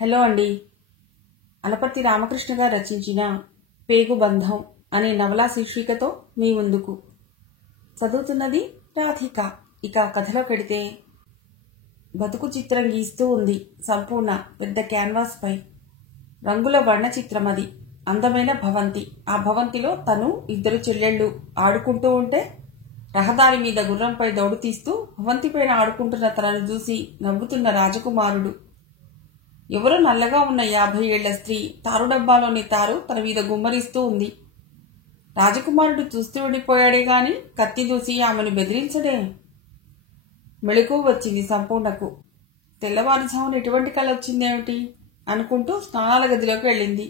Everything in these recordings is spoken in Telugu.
హలో అండి. అలపర్తి రామకృష్ణ గారు రచించిన పేగుబంధం అనే నవలా శీర్షికతో మీ ముందుకు. చదువుతున్నది రాధిక. ఇక కథలో పెడితే, బతుకు చిత్రం గీస్తూ ఉంది సంపూర్ణ పెద్ద క్యాన్వాస్ పై. రంగుల వర్ణ చిత్రం అది. అందమైన భవంతి. ఆ భవంతిలో తను, ఇద్దరు చెల్లెళ్ళు ఆడుకుంటూ ఉంటే, రహదారి మీద గుర్రంపై దౌడు తీస్తూ భవంతిపైన ఆడుకుంటున్న తనను చూసి నవ్వుతున్న రాజకుమారుడు. ఎవరో నల్లగా ఉన్న 50 ఏళ్ల స్త్రీ తారు డబ్బాలోని తారు తన మీద గుమ్మరిస్తూ ఉంది. రాజకుమారుడు చూస్తూ ఉండిపోయాడే గాని కత్తి దూసి ఆమెను బెదిరించడే. మెళుకువ వచ్చింది సంపూర్ణకు. తెల్లవారుజామున ఎటువంటి కళ వచ్చిందేమిటి అనుకుంటూ స్నానాల గదిలోకి వెళ్ళింది.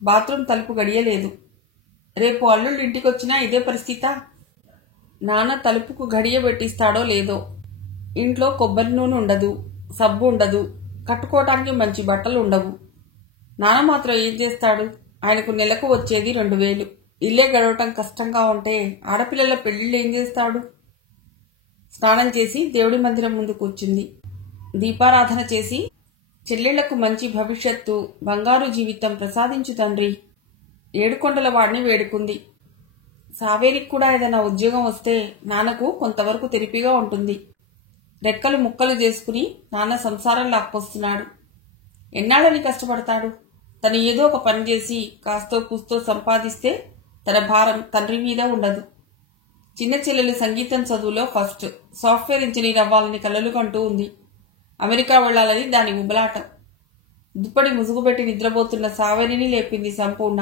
బాత్రూం తలుపు గడియలేదు. రేపు అల్లుళ్ళు ఇంటికొచ్చినా ఇదే పరిస్థితా? నాన్న తలుపుకు గడియ పెట్టిస్తాడో లేదో. ఇంట్లో కొబ్బరి నూనె ఉండదు, సబ్బు ఉండదు, కట్టుకోవటానికి మంచి బట్టలు ఉండవు. నాన్న మాత్రం ఏం చేస్తాడు? ఆయనకు నెలకు వచ్చేది 2000. ఇల్లే గడవటం కష్టంగా ఉంటే ఆడపిల్లల పెళ్లిళ్ళు ఏం చేస్తాడు? స్నానం చేసి దేవుడి మందిరం ముందు కూర్చుంది. దీపారాధన చేసి, చెల్లెళ్లకు మంచి భవిష్యత్తు, బంగారు జీవితం ప్రసాదించు తండ్రి, ఏడుకొండల వాడిని వేడుకుంది. సావేరికి కూడా ఏదైనా ఉద్యోగం వస్తే నాన్నకు కొంతవరకు తెరిపిగా ఉంటుంది. రెక్కలు ముక్కలు చేసుకుని నాన్న సంసారం లాక్కొస్తున్నాడు. ఎన్నాళ్ళని కష్టపడతాడు? తను ఏదో ఒక పని చేసి కాస్తో కూస్తో సంపాదిస్తే తన భారం తండ్రి మీద ఉండదు. చిన్న చెల్లెలు సంగీతం చదువులో ఫస్ట్, సాఫ్ట్వేర్ ఇంజనీర్ అవ్వాలని కలలు కంటూ ఉంది. అమెరికా వెళ్లాలని దాని ఉబలాటం. దుప్పటి ముసుగుపెట్టి నిద్రపోతున్న సావేరిని లేపింది సంపూర్ణ.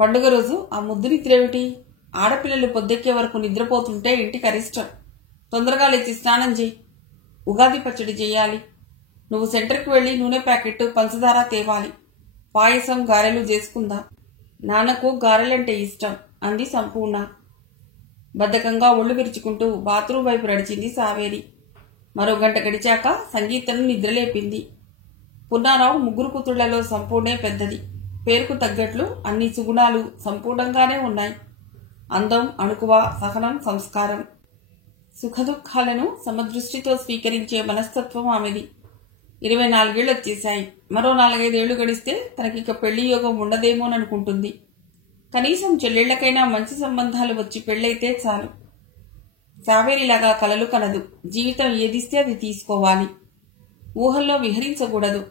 పండుగ రోజు ఆ ముద్దు నిద్రేమిటి? ఆడపిల్లలు పొద్దెక్కే వరకు నిద్రపోతుంటే ఇంటికి అరిష్టం. తొందరగా లేచి స్నానం చేయి. ఉగాది పచ్చడి చేయాలి. నువ్వు సెంటర్కి వెళ్లి నూనె ప్యాకెట్, పంచదార తేవాలి. పాయసం, గారెలు చేసుకుందా. నాన్నకు గారెలంటే ఇష్టం అంది సంపూర్ణ. బద్ధకంగా ఒళ్ళు విరుచుకుంటూ బాత్రూం వైపు నడిచింది సావేరి. మరో గంట గడిచాక సంగీతను నిద్రలేపింది. పున్నారావు ముగ్గురు కూతుళ్లలో సంపూర్ణే పెద్దది. పేరుకు తగ్గట్లు అన్ని సుగుణాలు సంపూర్ణంగానే ఉన్నాయి. అందం, అణుకువ, సహనం, సంస్కారం. సుఖదుఖాలను సమదృష్టితో స్వీకరించే మనస్తత్వం ఆమెది. 24 ఏళ్ళు వచ్చేశాయి. మరో 4-5 ఏళ్లు గడిస్తే తనకిక పెళ్లి యోగం ఉండదేమోననుకుంటుంది. కనీసం చెల్లెళ్లకైనా మంచి సంబంధాలు వచ్చి పెళ్లైతే చాలు. సావేరిలాగా కలలు కనదు. జీవితం ఏదిస్తే అది తీసుకోవాలి. ఊహల్లో విహరించకూడదు.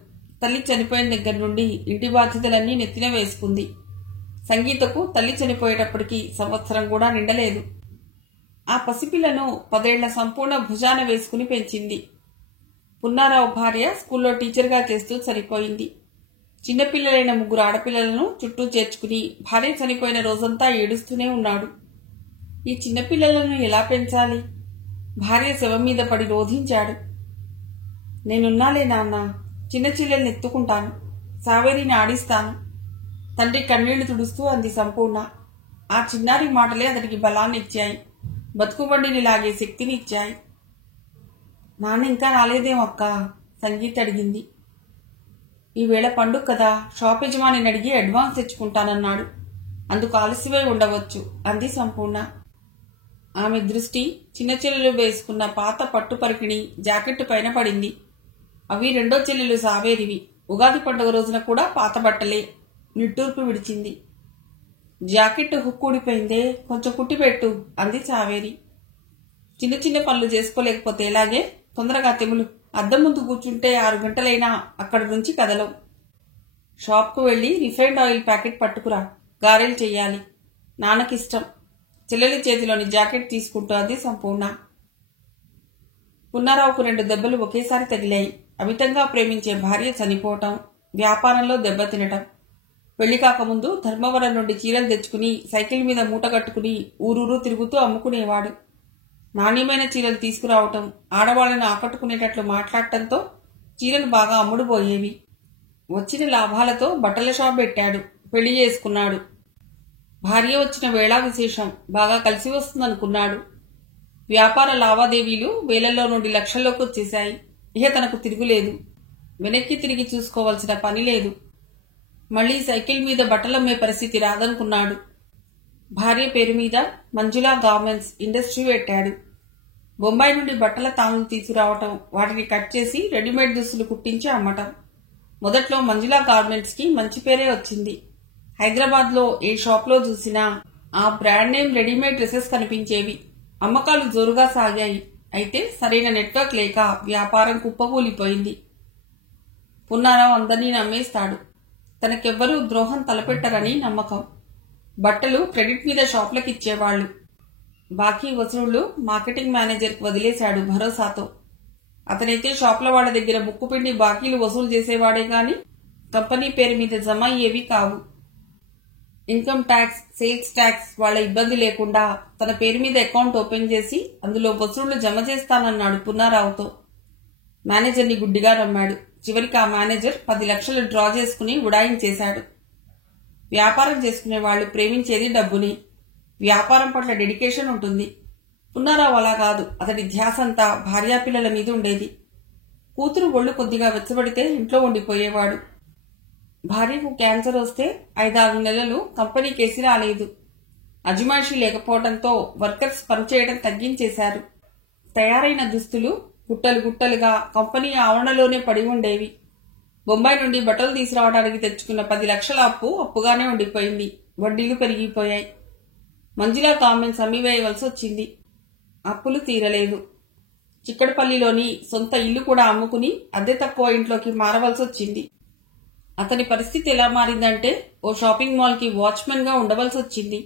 తల్లి చనిపోయిన దగ్గర నుండి ఇంటి బాధ్యతలన్నీ నెత్తిన వేసుకుంది. సంగీతకు తల్లి చనిపోయేటప్పటికి సంవత్సరం కూడా నిండలేదు. ఆ పసిపిల్లను 10 ఏళ్ల సంపూర్ణ భుజాన వేసుకుని పెంచింది. పున్నారావు భార్య స్కూల్లో టీచర్గా చేస్తూ చనిపోయింది. చిన్నపిల్లలైన 3 ఆడపిల్లలను చుట్టూ చేర్చుకుని భార్య చనిపోయిన రోజంతా ఏడుస్తూనే ఉన్నాడు. ఈ చిన్నపిల్లలను ఎలా పెంచాలి? భార్య శవం మీద పడి రోధించాడు. నేనున్నాలే నాన్న, చిన్న చెల్లెల్ని ఎత్తుకుంటాను, సావేరిని ఆడిస్తాను, తండ్రి కన్నీళ్లు తుడుస్తూ అంది సంపూర్ణ. ఆ చిన్నారి మాటలే అతడికి బలాన్ని ఇచ్చాయి. బతుకుబండిని లాగే శక్తిని ఇచ్చాయి. నాన్న ఇంకా రాలేదేమక్క? సంగీత అడిగింది. ఈవేళ పండుగ కదా, షాప్ యజమానిని అడిగి అడ్వాన్స్ తెచ్చుకుంటానన్నాడు. అందుకు ఆలస్యమై ఉండవచ్చు అంది సంపూర్ణ. ఆమె దృష్టి చిన్న చెల్లెలు వేసుకున్న పాత పట్టు పరికిణి జాకెట్టు పైన పడింది. అవి రెండో చెల్లెలు సావేరివి. ఉగాది పండుగ రోజున కూడా పాత బట్టలే. నిట్టూర్పు విడిచింది. జాకెట్ హుక్కు ఊడిపోయిందే, కొంచెం కుట్టిపెట్టు అంది సావేరి. చిన్న చిన్న పనులు చేసుకోలేకపోతే ఎలాగే? తొందరగా తెములు. అద్దం ముందు కూర్చుంటే 6 గంటలైనా అక్కడి నుంచి కదలవు. షాప్కు వెళ్లి రిఫైండ్ ఆయిల్ ప్యాకెట్ పట్టుకురా, గారెలు చెయ్యాలి. నాన్నకిష్టం. చెల్లెలి చేతిలోని జాకెట్ తీసుకుంటూ అంది సంపూర్ణ. పున్నారావుకు 2 దెబ్బలు ఒకేసారి తగిలాయి. అమితంగా ప్రేమించే భార్య చనిపోవటం, వ్యాపారంలో దెబ్బతినటం. పెళ్లి కాకముందు ధర్మవరం నుండి చీరలు తెచ్చుకుని సైకిల్ మీద మూట కట్టుకుని ఊరూరు తిరుగుతూ అమ్ముకునేవాడు. నాణ్యమైన చీరలు తీసుకురావటం, ఆడవాళ్లను ఆకట్టుకునేటట్లు మాట్లాడటంతో చీరలు బాగా అమ్ముడుపోయేవి. వచ్చిన లాభాలతో బట్టల షాప్ పెట్టాడు. పెళ్లి చేసుకున్నాడు. భార్య వచ్చిన వేళా విశేషం బాగా కలిసి వస్తుందనుకున్నాడు. వ్యాపార లావాదేవీలు వేలల్లో నుండి లక్షల్లోకి వచ్చేశాయి. ఇహ తనకు తిరుగులేదు. వెనక్కి తిరిగి చూసుకోవాల్సిన పని లేదు. మళ్లీ సైకిల్ మీద బట్టలమ్మే పరిస్థితి రాదనుకున్నాడు. భార్య పేరు మీద మంజులా గార్మెంట్స్ ఇండస్ట్రీ పెట్టాడు. బొంబాయి నుండి బట్టల తాళం తీసుకురావటం, వాటిని కట్ చేసి రెడీమేడ్ దుస్తులు కుట్టించి అమ్మటం. మొదట్లో మంజులా గార్మెంట్స్ కి మంచి పేరే వచ్చింది. హైదరాబాద్ లో ఏ షాప్ లో చూసినా ఆ బ్రాండ్ నేమ్ రెడీమేడ్ డ్రెస్సెస్ కనిపించేవి. అమ్మకాలు జోరుగా సాగాయి. అయితే సరైన నెట్వర్క్ లేక వ్యాపారం కుప్పకూలిపోయింది. పున్నారావు అందరినీ నమ్మేస్తాడు. తనకెవ్వరూ ద్రోహం తలపెట్టరని నమ్మకం. బట్టలు క్రెడిట్ మీద షాపులకు ఇచ్చేవాళ్లు. బాకీ వసూళ్లు మార్కెటింగ్ మేనేజర్ కు వదిలేశాడు భరోసాతో. అతనైతే షాపుల వాళ్ల దగ్గర ముక్కుపిండి బాకీలు వసూలు చేసేవాడే గాని కంపెనీ పేరు మీద జమ అయ్యేవి కావు. ఇన్కమ్ ట్యాక్స్, సేల్స్ ట్యాక్స్ వాళ్ల ఇబ్బంది లేకుండా తన పేరు మీద అకౌంట్ ఓపెన్ చేసి అందులో వసూళ్లు జమ చేస్తానన్నాడు పున్నారావుతో. మేనేజర్ని గుడ్డిగా నమ్మాడు. చివరికి ఆ మేనేజర్ 10 లక్షలు డ్రా చేసుకుని ఉడాయించేశాడు. వ్యాపారం చేసుకునే వాళ్లు ప్రేమించేది డబ్బుని. వ్యాపారం పట్ల డెడికేషన్ ఉంటుంది. పున్నారావు అలా కాదు. అతడి ధ్యాసంతా భార్యాపిల్లల మీద ఉండేది. కూతురు ఒళ్ళు కొద్దిగా వెచ్చబడితే ఇంట్లో ఉండిపోయేవాడు. భార్యకు క్యాన్సర్ వస్తే 5-6 నెలలు కంపెనీ కేసి రాలేదు. అజమాయిషీ లేకపోవడంతో వర్కర్స్ పనిచేయడం తగ్గించేశారు. తయారైన దుస్తులు గుట్టలు గుట్టలుగా కంపెనీ ఆవరణలోనే పడి ఉండేవి. బొంబాయి నుండి బట్టలు తీసుకురావడానికి తెచ్చుకున్న 10 లక్షల అప్పుగానే ఉండిపోయింది. వడ్డీలు పెరిగిపోయాయి. మంజులా గార్మెంట్స్ అమ్మివేయవలసి వచ్చింది. అప్పులు తీరలేదు. చిక్కడపల్లిలోని సొంత ఇల్లు కూడా అమ్ముకుని అద్దె తక్కువ ఇంట్లోకి మారవలసి వచ్చింది. అతని పరిస్థితి ఎలా మారిందంటే ఓ షాపింగ్ మాల్ కి వాచ్మెన్ గా ఉండవలసి వచ్చింది.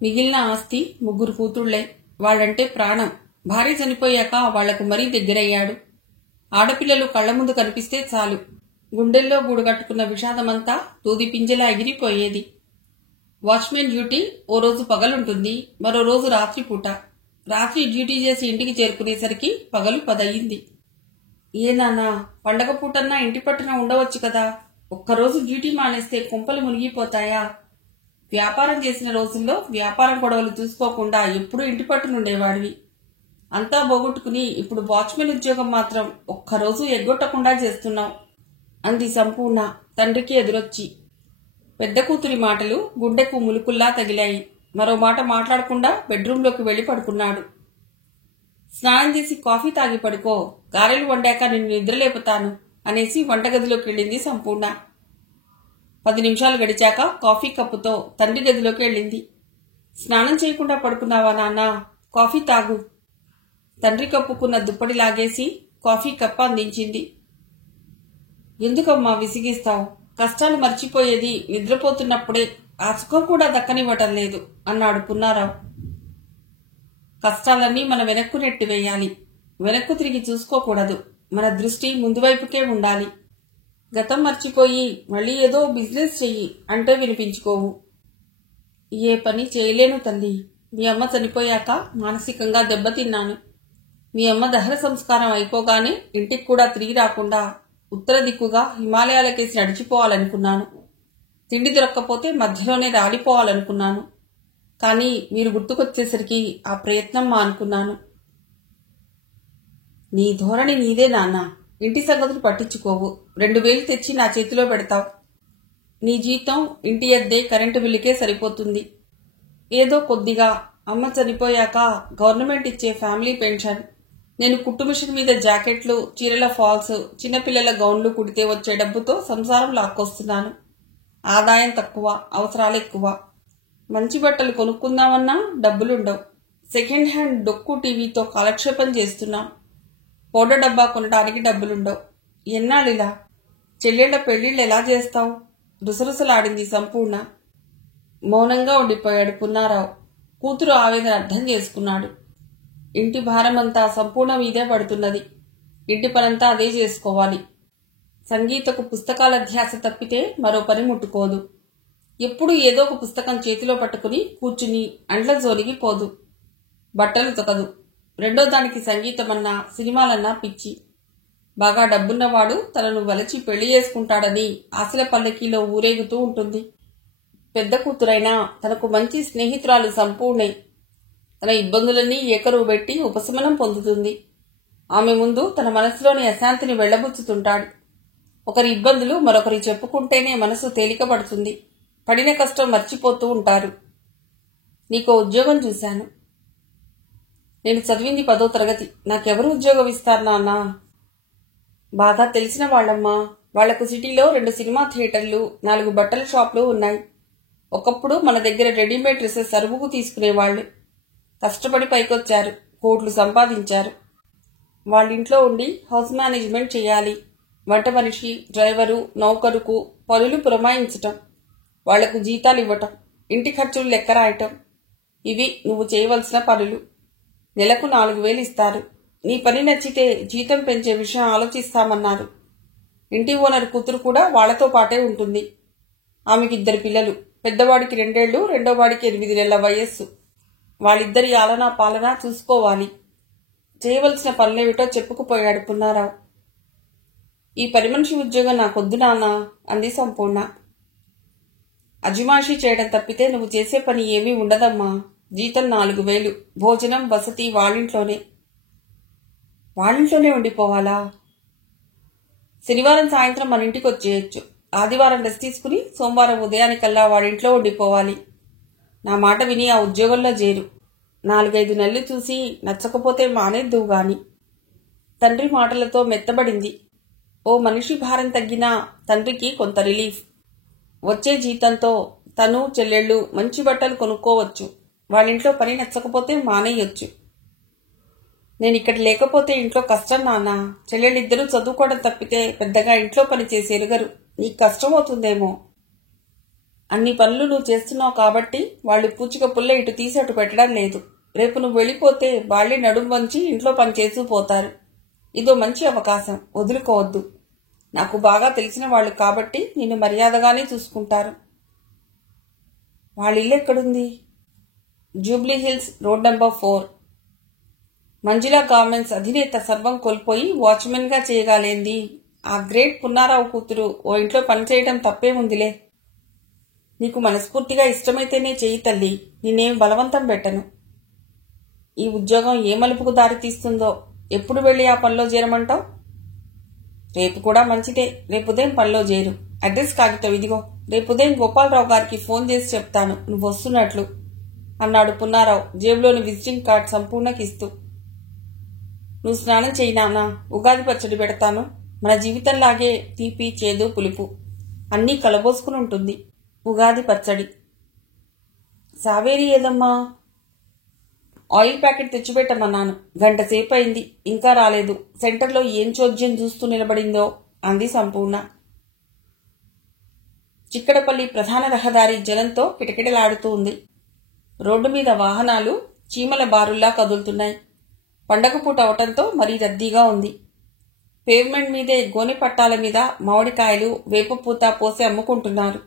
మిగిలిన ఆస్తి 3 కూతుళ్లే. వాళ్లంటే ప్రాణం. భార్య చనిపోయాక వాళ్లకు మరీ దగ్గరయ్యాడు. ఆడపిల్లలు కళ్ల ముందు కనిపిస్తే చాలు. గుండెల్లో గూడుగట్టుకున్న విషాదమంతా దూది పింజలా ఎగిరిపోయేది. వాచ్మెన్ డ్యూటీ ఓ రోజు పగలుంటుంది, మరో రోజు రాత్రిపూట. రాత్రి డ్యూటీ చేసి ఇంటికి చేరుకునేసరికి పగలు 10 అయింది. ఏ నాన్నా, పండగ పూటన్నా ఇంటి పట్టున ఉండవచ్చు కదా. ఒక్కరోజు డ్యూటీ మానేస్తే కుంపలు మునిగిపోతాయా? వ్యాపారం చేసిన రోజుల్లో వ్యాపారం గొడవలు చూసుకోకుండా ఎప్పుడూ ఇంటి పట్టునుండేవాడివి. అంతా పోగొట్టుకుని ఇప్పుడు వాచ్మెన్ ఉద్యోగం మాత్రం ఒక్కరోజు ఎగ్గొట్టకుండా చేస్తున్నావు అంది సంపూర్ణ తండ్రికి ఎదురొచ్చి. పెద్ద కూతురి మాటలు గుండెకు ములుకుల్లా తగిలాయి. మరో మాట మాట్లాడకుండా బెడ్రూంలోకి వెళ్లి పడుకున్నాడు. స్నానం చేసి కాఫీ తాగి పడుకో, గారెలు వండాక నిన్ను నిద్రలేపుతాను అనేసి వంటగదిలోకి వెళ్ళింది సంపూర్ణ. 10 నిమిషాలు గడిచాక కాఫీ కప్పుతో తండ్రి గదిలోకి వెళ్ళింది. స్నానం చేయకుండా పడుకున్నావా నాన్నా? కాఫీ తాగు. తండ్రి కప్పుకున్న దుప్పటి లాగేసి కాఫీ కప్పు అందించింది. ఎందుకమ్మా విసిగిస్తావు? కష్టాలు మర్చిపోయేది నిద్రపోతున్నప్పుడే. ఆ సుఖం కూడా దక్కనివ్వటం లేదు అన్నాడు పున్నారావు. కష్టాలన్నీ మన వెనక్కు నెట్టివేయాలి. వెనక్కు తిరిగి చూసుకోకూడదు. మన దృష్టి ముందువైపుకే ఉండాలి. గతం మర్చిపోయి మళ్ళీ ఏదో బిజినెస్ చెయ్యి అంటే వినిపించుకోవు. ఏ పని చేయలేను తల్లి. మీ అమ్మ చనిపోయాక మానసికంగా దెబ్బతిన్నాను. మీ అమ్మ దహన సంస్కారం అయిపోగానే ఇంటికి కూడా తిరిగి రాకుండా ఉత్తర దిక్కుగా హిమాలయాలకేసి నడిచిపోవాలనుకున్నాను. తిండి దొరక్కపోతే మధ్యలోనే రాలిపోవాలనుకున్నాను. కానీ మీరు గుర్తుకొచ్చేసరికి ఆ ప్రయత్నం మానుకున్నాను. నీ ధోరణి నీదే నాన్న. ఇంటి సంగతులు పట్టించుకోవు. 2000 తెచ్చి నా చేతిలో పెడతావు. నీ జీతం ఇంటి అద్దె, కరెంటు బిల్లుకే సరిపోతుంది. ఏదో కొద్దిగా అమ్మ చనిపోయాక గవర్నమెంట్ ఇచ్చే ఫ్యామిలీ పెన్షన్, నేను కుట్టు మిషన్ మీద జాకెట్లు, చీరల ఫాల్స్, చిన్నపిల్లల గౌన్లు కుడితే వచ్చే డబ్బుతో సంసారం లాక్కొస్తున్నాను. ఆదాయం తక్కువ, అవసరాలు ఎక్కువ. మంచి బట్టలు కొనుక్కుందామన్నా డబ్బులుండవు. సెకండ్ హ్యాండ్ డొక్కు టీవీతో కాలక్షేపం చేస్తున్నాం. పౌడర్ డబ్బా కొనడానికి డబ్బులుండవు. ఎన్నాళ్ళిలా? చెల్లెళ్ల పెళ్లిళ్ళు ఎలా చేస్తావు? రుసరుసలాడింది సంపూర్ణ. మౌనంగా ఉండిపోయాడు పున్నారావు. కూతురు ఆవేదన అర్థం చేసుకున్నాడు. ఇంటి భారమంతా సంపూర్ణ మీదే పడుతున్నది. ఇంటి పనంతా అదే చేసుకోవాలి. సంగీతకు పుస్తకాల ధ్యాస తప్పితే మరో పని ముట్టుకోదు. ఎప్పుడూ ఏదో ఒక పుస్తకం చేతిలో పట్టుకుని కూర్చుని అండ్ల జోలికి పోదు. బట్టలు తొకదు. రెండో దానికి సంగీతమన్నా సినిమాలన్నా పిచ్చి. బాగా డబ్బున్నవాడు తనను వలచి పెళ్లి చేసుకుంటాడని ఆశల పల్లకీలో ఊరేగుతూ ఉంటుంది. పెద్ద కూతురైనా తనకు మంచి స్నేహితురాలు సంపూర్ణే. తన ఇబ్బందులన్నీ ఏకరువు పెట్టి ఉపశమనం పొందుతుంది. ఆమె ముందు తన మనసులోని అశాంతిని వెళ్లబుచ్చుతుంటాడు. ఒకరి ఇబ్బందులు మరొకరి చెప్పుకుంటేనే మనసు తేలికపడుతుంది. పడిన కష్టం మర్చిపోతూ ఉంటారు. నీకో ఉద్యోగం చూశాను. నేను చదివింది 10వ తరగతి. నాకెవరు ఉద్యోగం ఇస్తారు నాన్న? బాగా తెలిసిన వాళ్ళమ్మా. వాళ్లకు సిటీలో 2 సినిమా థియేటర్లు, 4 బట్టల షాపులు ఉన్నాయి. ఒకప్పుడు మన దగ్గర రెడీమేడ్ డ్రెస్సెస్ అరువుకు తీసుకునేవాళ్లు. కష్టపడి పైకొచ్చారు, కోట్లు సంపాదించారు. వాళ్ళింట్లో ఉండి హౌస్ మేనేజ్మెంట్ చేయాలి. వంట మనిషి, డ్రైవరు, నౌకరుకు పనులు పురమాయించటం, వాళ్లకు జీతాలు ఇవ్వటం, ఇంటి ఖర్చులు లెక్క రాయటం, ఇవి నువ్వు చేయవలసిన పనులు. నెలకు 4,000 ఇస్తారు. నీ పని నచ్చితే జీతం పెంచే విషయం ఆలోచిస్తామన్నారు. ఇంటి ఓనర్ కూతురు కూడా వాళ్లతో పాటే ఉంటుంది. ఆమెకి 2 పిల్లలు. పెద్దవాడికి 2 ఏళ్లు, రెండోవాడికి 8 నెలల వయస్సు. వాళ్ళిద్దరి ఆలనా పాలనా చూసుకోవాలి. చేయవలసిన పనులేమిటో చెప్పుకుపోయాడు పున్నారావు. ఈ పని మనిషి ఉద్యోగం నాకొద్దు నాన్నా అంది సంపూర్ణ. అజమాయిషీ చేయడం తప్పితే నువ్వు చేసే పని ఏమీ ఉండదమ్మా. జీతం 4,000, భోజనం వసతి వాళ్ళింట్లోనే. వాళ్ళింట్లోనే ఉండిపోవాలా? శనివారం సాయంత్రం మన ఇంటికి వచ్చేయచ్చు. ఆదివారం రెస్ట్ తీసుకుని సోమవారం ఉదయానికల్లా వాడింట్లో ఉండిపోవాలి. నా మాట విని ఆ ఉద్యోగంలో చేరు. 4-5 నెలలు చూసి నచ్చకపోతే మానేద్దువు గాని. తండ్రి మాటలతో మెత్తబడింది. ఓ మనిషి భారం తగ్గినా తండ్రికి కొంత రిలీఫ్. వచ్చే జీతంతో తను, చెల్లెళ్ళు మంచి బట్టలు కొనుక్కోవచ్చు. వాళ్ళింట్లో పని నచ్చకపోతే మానేయొచ్చు. నేనిక్కడ లేకపోతే ఇంట్లో కష్టం నాన్న. చెల్లెళ్ళిద్దరూ చదువుకోవడం తప్పితే పెద్దగా ఇంట్లో పని చేసి ఎరుగరు. నీకు కష్టమవుతుందేమో. అన్ని పనులు నువ్వు చేస్తున్నావు కాబట్టి వాళ్ళు పూచిక పుల్ల ఇటు తీసి అటు పెట్టడం లేదు. రేపు నువ్వు వెళ్ళిపోతే వాళ్ళే నడుం వంచి ఇంట్లో పని చేసి పోతారు. ఇదో మంచి అవకాశం, వదులుకోవద్దు. నాకు బాగా తెలిసిన వాళ్ళు కాబట్టి నిన్ను మర్యాదగానే చూసుకుంటారు. వాళ్ళిల్లు ఎక్కడుంది? Jubilee hills, road number 4. Manjula garments అధినేత సర్వం కోల్పోయి వాచ్మెన్ గా చేయగాలేంది. ఆ గ్రేట్ పున్నారావు కూతురు ఓ ఇంట్లో పనిచేయడం తప్పేముందిలే. నీకు మనస్ఫూర్తిగా ఇష్టమైతేనే చేయి తల్లి. నేనేం బలవంతం పెట్టను. ఈ ఉద్యోగం ఏ మలుపుకు దారి తీస్తుందో. ఎప్పుడు వెళ్ళి ఆ పనిలో చేరమంటావు? రేపు కూడా మంచిదే. రేపుదయం పనిలో చేరు. అడ్రస్ కాగితం ఇదిగో. రేపుదయం గోపాలరావు గారికి ఫోన్ చేసి చెప్తాను నువ్వు వస్తున్నట్లు అన్నాడు పున్నారావు జేబులోని విజిటింగ్ కార్డ్ సంపూర్ణకిస్తూ. నువ్వు స్నానం చేయి నాన్న. ఉగాది పచ్చడి పెడతాను. మన జీవితంలాగే తీపి, చేదు, పులుపు అన్నీ కలబోసుకుని ఉంటుంది ఉగాది పచ్చడి. సావేరి ఏదమ్మా? ఆయిల్ ప్యాకెట్ తెచ్చిపెట్టమన్నాను. గంట సేపు అయింది, ఇంకా రాలేదు. సెంటర్లో ఏం చోద్యం చూస్తూ నిలబడిందో అంది సంపూర్ణ. చిక్కడపల్లి ప్రధాన రహదారి జనంతో కిటకిటలాడుతూ ఉంది. రోడ్డు మీద వాహనాలు చీమల బారుల్లా కదులుతున్నాయి. పండగ పూట అవటంతో మరీ రద్దీగా ఉంది. పేవ్మెంట్ మీదే గోనె పట్టాల మీద మామిడికాయలు, వేపపూత పోసి అమ్ముకుంటున్నారు.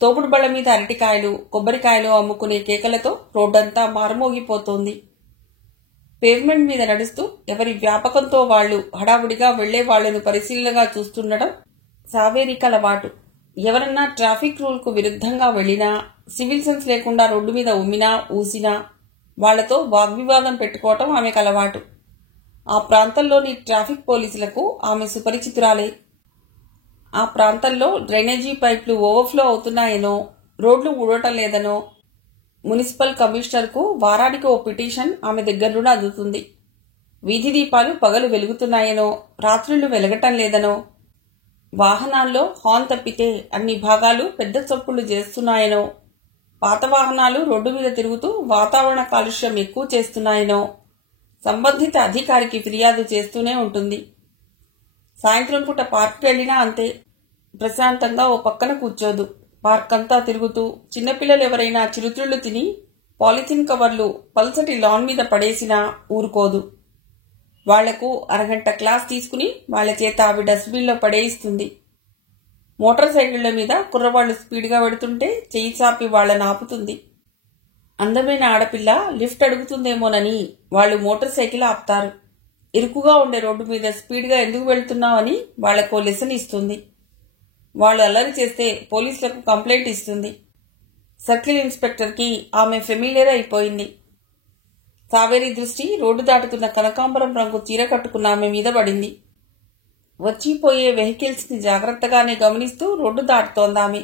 తోపుడు బళ్ల మీద అరటికాయలు, కొబ్బరికాయలు అమ్ముకునే కేకలతో రోడ్డంతా మారుమోగిపోతోంది. పేవ్మెంట్ మీద నడుస్తూ ఎవరి వ్యాపకంతో వాళ్లు హడావుడిగా వెళ్లే వాళ్లను పరిశీలనగా చూస్తుండడం సావేరికి అలవాటు. ఎవరన్నా ట్రాఫిక్ రూల్కు విరుద్ధంగా వెళ్లినా, సివిల్ సెన్స్ లేకుండా రోడ్డు మీద ఉమ్మినా, ఊసినా వాళ్లతో వాగ్వివాదం పెట్టుకోవటం ఆమెకు అలవాటు. ఆ ప్రాంతంలోని ట్రాఫిక్ పోలీసులకు ఆమె సుపరిచితురాలే. ఆ ప్రాంతంలో డ్రైనేజీ పైప్లు ఓవర్ఫ్లో అవుతున్నాయనో, రోడ్లు ఊడటం లేదనో మున్సిపల్ కమిషనర్కు వారానికి ఓ పిటిషన్ ఆమె దగ్గర నుండి అందుతుంది. వీధి దీపాలు పగలు వెలుగుతున్నాయనో, రాత్రులు వెలగటం లేదనో, వాహనాల్లో హార్న్ తప్పితే అన్ని భాగాలు పెద్ద చప్పుళ్లు చేస్తున్నాయనో, పాత వాహనాలు రోడ్డు మీద తిరుగుతూ వాతావరణ కాలుష్యం ఎక్కువ చేస్తున్నాయనో సంబంధిత అధికారికి ఫిర్యాదు చేస్తూనే ఉంటుంది. సాయంత్రం పూట పార్క్ వెళ్లినా అంతే. ప్రశాంతంగా ఓ పక్కన కూర్చోదు. పార్క్ అంతా తిరుగుతూ చిన్నపిల్లలు ఎవరైనా చిరుతిళ్లు తిని పాలిథిన్ కవర్లు పల్సటి లాన్ మీద పడేసినా ఊరుకోదు. వాళ్లకు అరగంట క్లాస్ తీసుకుని వాళ్ల చేత అవి డస్ట్బిన్లో పడేయిస్తుంది. మోటార్ సైకిళ్ల మీద కుర్రవాళ్లు స్పీడ్గా వెడుతుంటే చెయ్యి చాపి వాళ్లను ఆపుతుంది. అందమైన ఆడపిల్ల లిఫ్ట్ అడుగుతుందేమోనని వాళ్లు మోటార్ సైకిల్ ఆపుతారు. ఇరుకుగా ఉండే రోడ్డు మీద స్పీడ్గా ఎందుకు వెళ్తున్నావని వాళ్లకో లెసన్ ఇస్తుంది. వాళ్లు అల్లరి చేస్తే పోలీసులకు కంప్లైంట్ ఇస్తుంది. సర్కిల్ ఇన్స్పెక్టర్కి ఆమె ఫెమిలియర్ అయిపోయింది. కావేరి దృష్టి రోడ్డు దాటుతున్న కనకాంబరం రంగు చీర కట్టుకున్న ఆమె మీద పడింది. వచ్చిపోయే వెహికల్స్ ని జాగ్రత్తగానే గమనిస్తూ రోడ్డు దాటుతోందామె.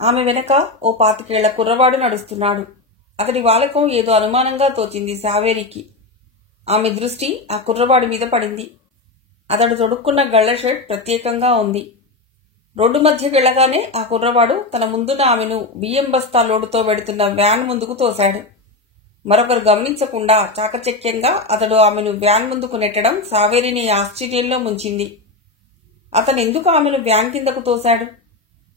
ఆమె వెనక ఓ 25 ఏళ్ల కుర్రవాడు నడుస్తున్నాడు. అతడి వాలకం ఏదో అనుమానంగా తోచింది సావేరికి. ఆమె దృష్టి ఆ కుర్రవాడి మీద పడింది. అతడు తొడుక్కున్న గళ్ల షర్ట్ ప్రత్యేకంగా ఉంది. రోడ్డు మధ్యకెళ్లగానే ఆ కుర్రవాడు తన ముందున ఆమెను బియ్యం బస్తా లోడుతో వెడుతున్న వ్యాన్ ముందుకు తోశాడు. మరొకరు గమనించకుండా చాకచక్యంగా అతడు ఆమెను వ్యాన్ ముందుకు నెట్టడం సావేరిని ఆశ్చర్యంలో ముంచింది. అతను ఎందుకు ఆమెను వ్యాన్ కిందకు తోశాడు?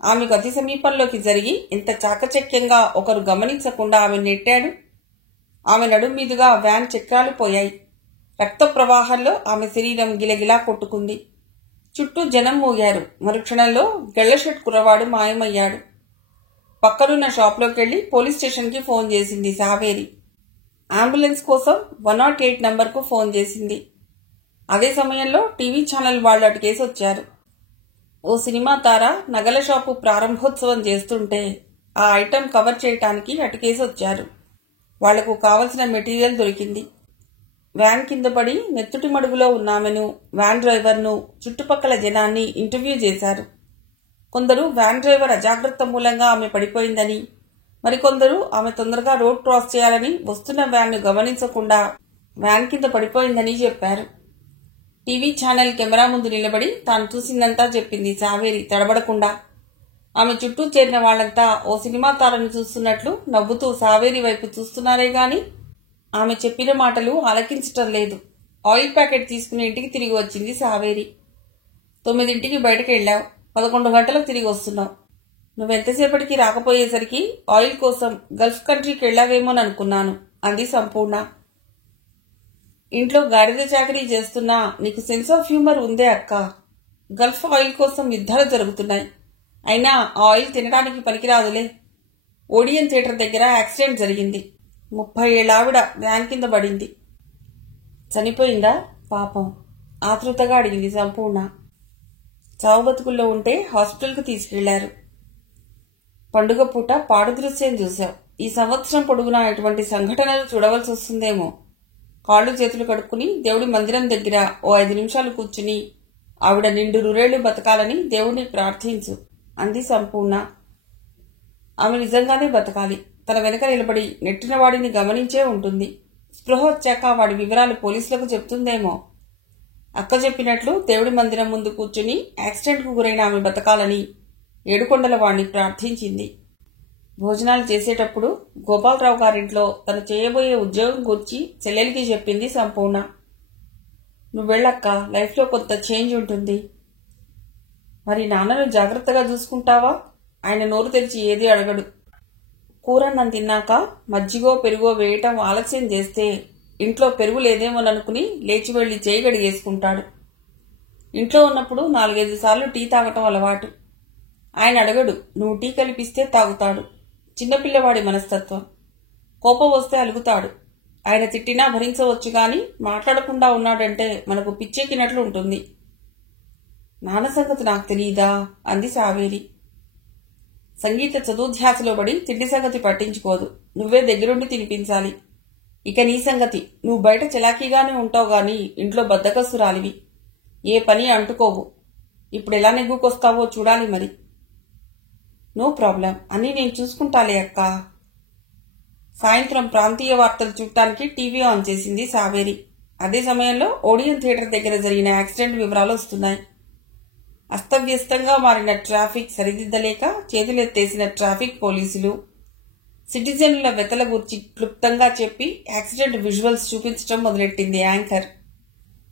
ఆమెకు అతి సమీపంలోకి జరిగి ఎంత చాకచక్యంగా ఒకరు గమనించకుండా ఆమె నెట్టాడు. ఆమె నడుం మీదుగా వ్యాన్ చక్రాలు పోయాయి. రక్త ప్రవాహంలో ఆమె శరీరం గిలగిలా కొట్టుకుంది. చుట్టూ జనం మోగారు. మరుక్షణంలో గెళ్లషెట్ కుర్రవాడు మాయమయ్యాడు. పక్కనున్న షాప్లోకెళ్లి పోలీస్ స్టేషన్కి ఫోన్ చేసింది సావేరి. అంబులెన్స్ కోసం 108 నంబర్కు ఫోన్ చేసింది. అదే సమయంలో టీవీ ఛానల్ వాళ్ళు అటుకేసి వచ్చారు. ఓ సినిమా తార నగల షాపు ప్రారంభోత్సవం చేస్తుంటే ఆ ఐటెం కవర్ చేయటానికి అటుకేసి వచ్చారు. వాళ్లకు కావలసిన మెటీరియల్ దొరికింది. వ్యాన్ కింద పడి నెత్తుటి మడుగులో ఉన్న ఆమెను, వ్యాన్ డ్రైవర్ను, చుట్టుపక్కల జనాన్ని ఇంటర్వ్యూ చేశారు. కొందరు వ్యాన్ డ్రైవర్ అజాగ్రత్త మూలంగా ఆమె పడిపోయిందని, మరికొందరు ఆమె తొందరగా రోడ్ క్రాస్ చేయాలని వస్తున్న వ్యాన్ను గమనించకుండా వ్యాన్ కింద పడిపోయిందని చెప్పారు. టీవీ ఛానల్ కెమెరా ముందు నిలబడి తాను చూసిందంతా చెప్పింది సావేరి తడబడకుండా. ఆమె చుట్టూ చేరిన వాళ్లంతా ఓ సినిమా తారను చూస్తున్నట్లు నవ్వుతూ సావేరి వైపు చూస్తున్నారే గాని ఆమె చెప్పిన మాటలు ఆలకించటం లేదు. ఆయిల్ ప్యాకెట్ తీసుకుని ఇంటికి తిరిగి వచ్చింది సావేరి. 9ంటికి బయటకు వెళ్ళావు, 11 గంటలకు తిరిగి వస్తున్నావు. నువ్వెంతసేపటికి రాకపోయేసరికి ఆయిల్ కోసం గల్ఫ్ కంట్రీకి వెళ్లావేమోననుకున్నాను అంది సంపూర్ణ. ఇంట్లో గాడిద చాకరీ చేస్తున్నా నీకు సెన్స్ ఆఫ్ హ్యూమర్ ఉందే అక్క. గల్ఫ్ ఆయిల్ కోసం యుద్ధాలు జరుగుతున్నాయి. అయినా ఆ ఆయిల్ తినడానికి పనికిరాదులే. ఓడియన్ థియేటర్ దగ్గర యాక్సిడెంట్ జరిగింది. 30 ఏళ్ల ఆవిడ వ్యాన్ కింద పడింది. చనిపోయిందా? పాపం ఆతృతగా అడిగింది సంపూర్ణ. చావు బతుకుల్లో ఉంటే హాస్పిటల్కు తీసుకెళ్లారు. పండుగ పూట పాడు దృశ్యం చూశావు. ఈ సంవత్సరం పొడుగునా ఇటువంటి సంఘటనలు చూడవలసి వస్తుందేమో. కాళ్ళు చేతులు కడుక్కుని దేవుడి మందిరం దగ్గర ఓ 5 నిమిషాలు కూర్చుని ఆవిడ నిండు నూరేళ్లు బతకాలని దేవుణ్ణి ప్రార్థించు అంది సంపూర్ణ. ఆమె నిజంగానే బతకాలి. తన వెనక నిలబడి నెట్టిన వాడిని గమనించే ఉంటుంది. స్పృహ వచ్చాక వాడి వివరాలు పోలీసులకు చెప్తుందేమో. అక్క చెప్పినట్లు దేవుడి మందిరం ముందు కూర్చుని యాక్సిడెంట్కు గురైన ఆమె బతకాలని ఏడుకొండల వాడిని ప్రార్థించింది. భోజనాలు చేసేటప్పుడు గోపాలరావు గారింట్లో తను చేయబోయే ఉద్యోగం గురించి చెల్లెలికి చెప్పింది సంపూర్ణ. నువ్వెళ్ళక్క, లైఫ్లో కొంత చేంజ్ ఉంటుంది. మరి నాన్నను జాగ్రత్తగా చూసుకుంటావా? ఆయన నోరు తెరిచి ఏది అడగడు. కూరన్నం తిన్నాక మజ్జిగో పెరుగో వేయటం ఆలస్యం చేస్తే ఇంట్లో పెరుగు లేదేమోననుకుని లేచి వెళ్లి చేయి గడిగేసుకుంటాడు. ఇంట్లో ఉన్నప్పుడు 4-5 సార్లు టీ తాగటం అలవాటు. ఆయన అడగడు, నువ్వు టీ కలిపిస్తే తాగుతాడు. చిన్నపిల్లవాడి మనస్తత్వం. కోపం వస్తే అలుగుతాడు. ఆయన తిట్టినా భరించవచ్చు గాని మాట్లాడకుండా ఉన్నాడంటే మనకు పిచ్చెక్కినట్లు ఉంటుంది. నాన్న సంగతి నాకు తెలియదా అంది సావేరి. సంగీత చదువుధ్యాసలో పడి తిండి సంగతి పట్టించుకోదు. నువ్వే దగ్గరుండి తినిపించాలి. ఇక నీ సంగతి, నువ్వు బయట చలాకీగానే ఉంటావు గాని ఇంట్లో బద్దకస్తురాలివి. ఏ పని అంటుకోవు. ఇప్పుడు ఎలా నెగ్గుకొస్తావో చూడాలి మరి. నో ప్రాబ్లం, అన్నీ నేను చూసుకుంటాలే అక్క. సాయంత్రం ప్రాంతీయ వార్తలు చూడటానికి టీవీ ఆన్ చేసింది సావేరి. అదే సమయంలో ఓడియన్ థియేటర్ దగ్గర జరిగిన యాక్సిడెంట్ వివరాలు వస్తున్నాయి. అస్తవ్యస్తంగా మారిన ట్రాఫిక్ సరిదిద్దలేక చేతులెత్తేసిన ట్రాఫిక్ పోలీసులు, సిటిజన్ల వెతల గురించి క్లుప్తంగా చెప్పి యాక్సిడెంట్ విజువల్స్ చూపించడం మొదలెట్టింది యాంకర్.